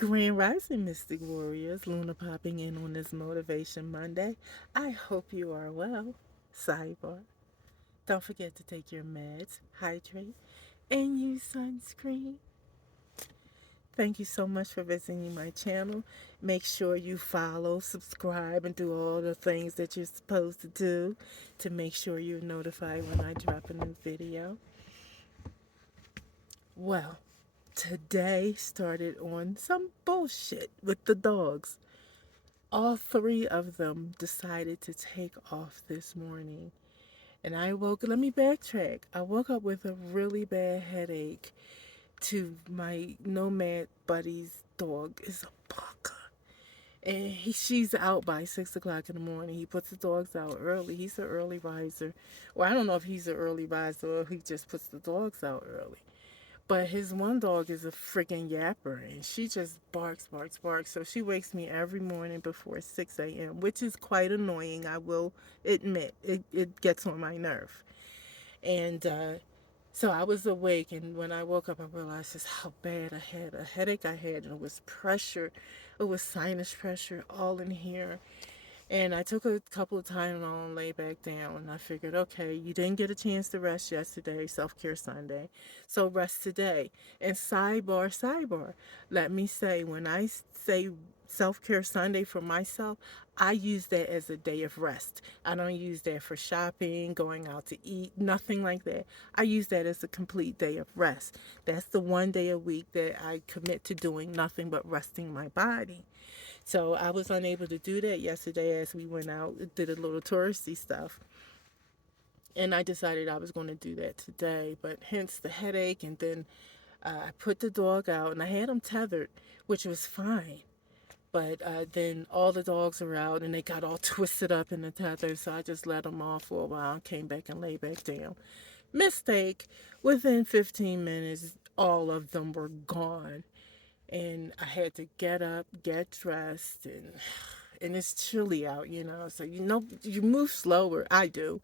Grand Rising Mystic Warriors, Luna popping in on this Motivation Monday. I hope you are well. Cyber. Don't forget to take your meds, hydrate, and use sunscreen. Thank you so much for visiting my channel. Make sure you follow, subscribe, and do all the things that you're supposed to do to make sure you're notified when I drop a new video. Well, today started on some bullshit with the dogs. All three of them decided to take off this morning. And let me backtrack. I woke up with a really bad headache to my nomad buddy's dog is a baka. And she's out by 6 o'clock in the morning. He puts the dogs out early. He's an early riser. Well, I don't know if he's an early riser or if he just puts the dogs out early. But his one dog is a freaking yapper, and she just barks, barks, barks. So she wakes me every morning before 6 a.m., which is quite annoying, I will admit. It gets on my nerve. And so I was awake, and when I woke up, I realized just how bad I had a headache I had, and it was pressure. It was sinus pressure all in here. And I took a couple of Tylenol and lay back down. And I figured, okay, you didn't get a chance to rest yesterday, self-care Sunday. So rest today. And sidebar, let me say, when I say self-care Sunday for myself, I use that as a day of rest. I don't use that for shopping, going out to eat, nothing like that. I use that as a complete day of rest. That's the one day a week that I commit to doing nothing but resting my body. So I was unable to do that yesterday as we went out, did a little touristy stuff. And I decided I was going to do that today, but hence the headache. And then I put the dog out and I had him tethered, which was fine. But then all the dogs were out and they got all twisted up in the tether. So I just let them off for a while and came back and lay back down. Mistake. Within 15 minutes, all of them were gone. And I had to get up, get dressed, and it's chilly out, So you move slower. I do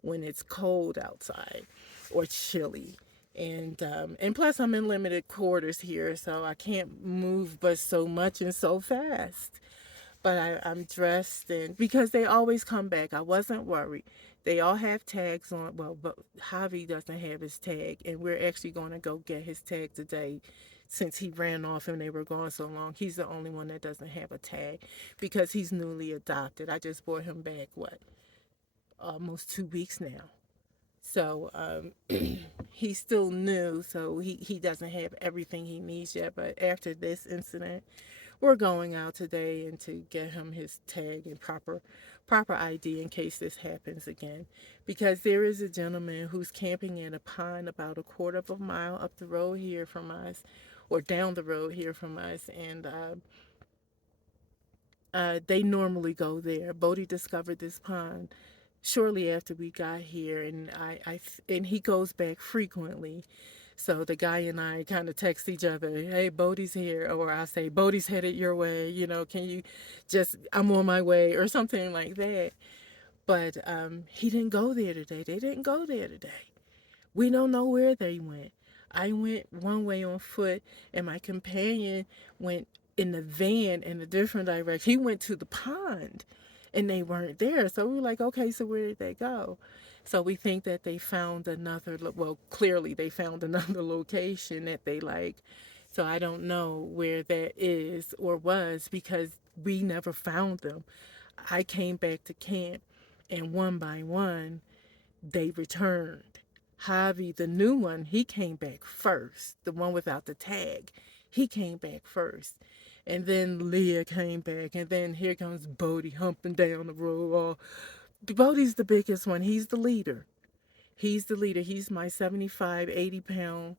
when it's cold outside or chilly. And plus I'm in limited quarters here, so I can't move but so much and so fast. But I'm dressed, and because they always come back, I wasn't worried. They all have tags on. Well, but Javi doesn't have his tag, and we're actually going to go get his tag today since he ran off and they were gone so long. He's the only one that doesn't have a tag because he's newly adopted. I just brought him back, almost 2 weeks now. So he's still new, so he doesn't have everything he needs yet. But after this incident, we're going out today and to get him his tag and proper ID in case this happens again. Because there is a gentleman who's camping in a pond about a quarter of a mile up the road here from us, or down the road here from us, and they normally go there. Bodie discovered this pond shortly after we got here, and and he goes back frequently. So the guy and I kind of text each other, "Hey, Bodie's here," or I say, "Bodie's headed your way. Can you I'm on my way," or something like that. But he didn't go there today. They didn't go there today. We don't know where they went. I went one way on foot, and my companion went in the van in a different direction. He went to the pond, and they weren't there. So we were like, okay, so where did they go? So we think that they found well, clearly they found another location that they like. So I don't know where that is or was because we never found them. I came back to camp, and one by one, they returned. Javi, the new one, he came back first. The one without the tag, he came back first. And then Leah came back. And then here comes Bodie humping down the road. Bodie's the biggest one. He's the leader. He's the leader. He's my 75, 80-pound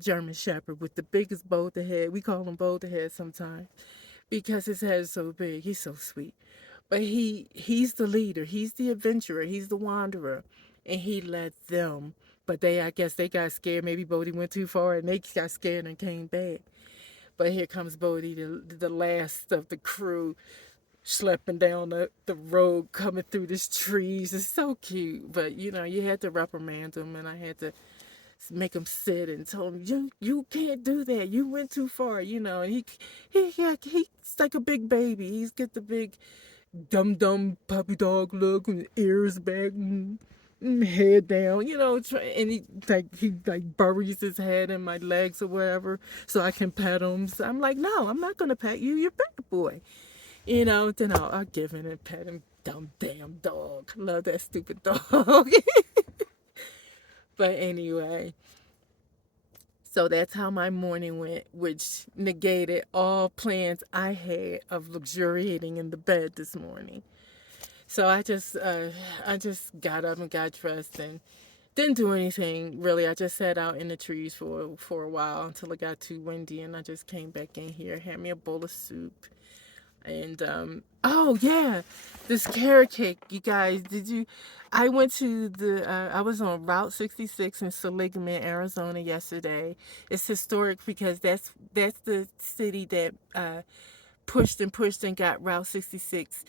German Shepherd with the biggest boulder head. We call him boulder head sometimes because his head is so big. He's so sweet. But he's the leader. He's the adventurer. He's the wanderer. And he led them. But I guess they got scared. Maybe Bodie went too far and they got scared and came back. But here comes Bodie, the last of the crew, schlepping down the road, coming through these trees. It's so cute. But, you had to reprimand him, and I had to make him sit and told him, you can't do that. You went too far, you know. And he's like a big baby. He's got the big dumb puppy dog look and ears back and head down, you know. And he like buries his head in my legs or whatever so I can pet him. So I'm like, no, I'm not gonna pet you. You're a bad boy, you know. Then I'll give him and pet him. Dumb damn dog. Love that stupid dog. But anyway, so that's how my morning went, which negated all plans I had of luxuriating in the bed this morning. So I just got up and got dressed and didn't do anything really. I just sat out in the trees for a while until it got too windy, and I just came back in here, had me a bowl of soup, and oh yeah, this carrot cake, you guys. Did you? I went to the. I was on Route 66 in Seligman, Arizona yesterday. It's historic because that's the city that pushed and got Route 66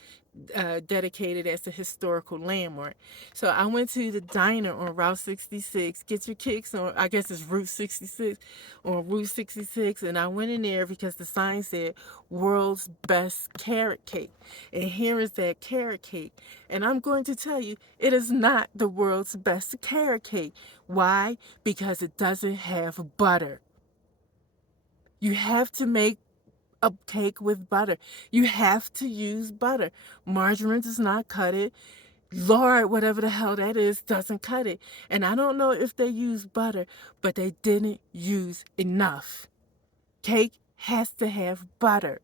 dedicated as a historical landmark. So I went to the diner on Route 66, get your kicks on, I guess it's Route 66, on Route 66, and I went in there because the sign said world's best carrot cake. And here is that carrot cake. And I'm going to tell you, it is not the world's best carrot cake. Why? Because it doesn't have butter. You have to make a cake with butter. You have to use butter. Margarine does not cut it. Lard, whatever the hell that is, doesn't cut it. And I don't know if they use butter, but they didn't use enough. Cake has to have butter.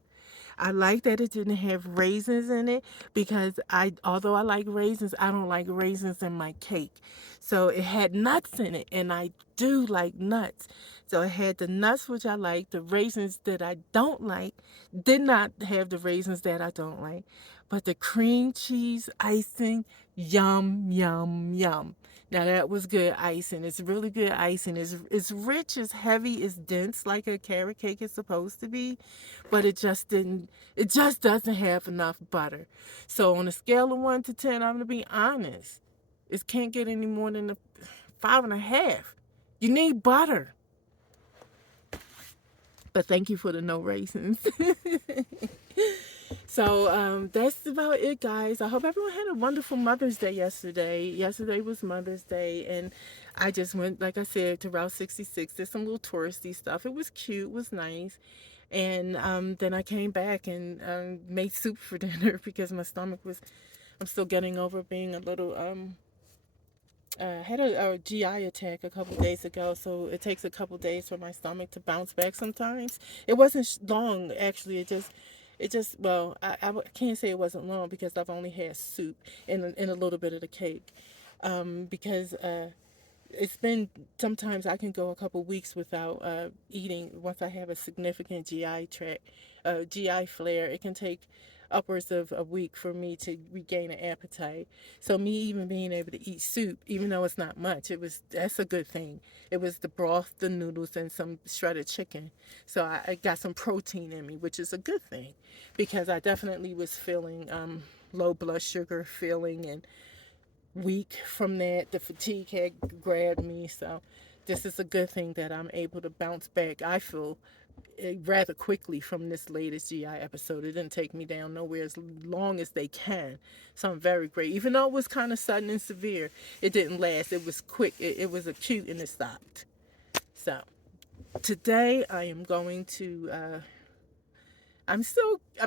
I like that it didn't have raisins in it because although I like raisins, I don't like raisins in my cake. So it had nuts in it, and I do like nuts. So it had the nuts, which I like. The raisins that I don't like did not have the raisins that I don't like. But the cream cheese icing, yum, yum, yum. Now that was good icing. It's really good icing. It's rich, it's heavy, it's dense like a carrot cake is supposed to be, but it just doesn't have enough butter. So on a scale of 1 to 10, I'm gonna be honest. It can't get any more than a 5.5. You need butter. But thank you for the no raisins. So that's about it, guys. I hope everyone had a wonderful Mother's Day yesterday. Yesterday was Mother's Day, and I just went, like I said, to Route 66. Did some little touristy stuff. It was cute, it was nice. And then I came back and made soup for dinner because my stomach was, I'm still getting over being a little, had a GI attack a couple days ago, so it takes a couple days for my stomach to bounce back sometimes. It wasn't long, actually. Well, can't say it wasn't long because I've only had soup and a little bit of the cake. Because it's been, sometimes I can go a couple weeks without eating once I have a significant GI flare. It can take upwards of a week for me to regain an appetite. So me even being able to eat soup, even though it's not much, that's a good thing. It was the broth, the noodles, and some shredded chicken. So I got some protein in me, which is a good thing because I definitely was feeling low blood sugar feeling and week from that. The fatigue had grabbed me. So this is a good thing that I'm able to bounce back, I feel, rather quickly from this latest GI episode. It didn't take me down nowhere as long as they can. So I'm very great. Even though it was kind of sudden and severe, it didn't last. It was quick. It was acute and it stopped. So today I am going to I'm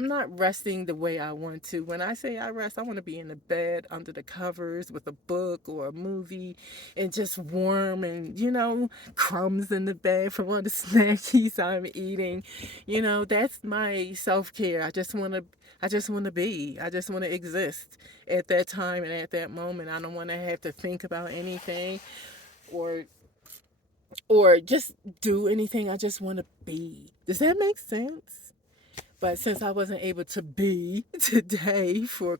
not resting the way I want to. When I say I rest, I want to be in the bed under the covers with a book or a movie and just warm and, crumbs in the bed from all the snackies I'm eating. That's my self-care. I just want to be. I just want to exist at that time and at that moment. I don't want to have to think about anything or just do anything. I just want to be. Does that make sense? But since I wasn't able to be today for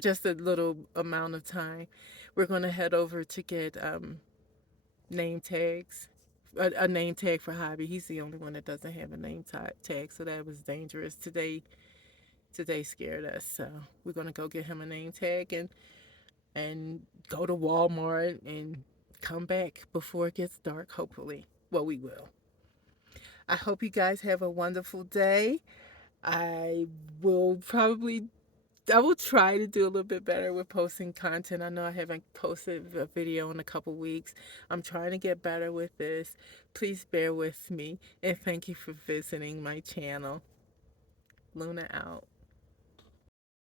just a little amount of time, we're going to head over to get name tags. A name tag for Hobby. He's the only one that doesn't have a name tag, so that was dangerous. Today scared us, so we're going to go get him a name tag and go to Walmart and come back before it gets dark, hopefully. Well, we will. I hope you guys have a wonderful day. I will probably I will try to do a little bit better with posting content. I know I haven't posted a video in a couple weeks. I'm trying to get better with this. Please bear with me and thank you for visiting my channel. Luna out.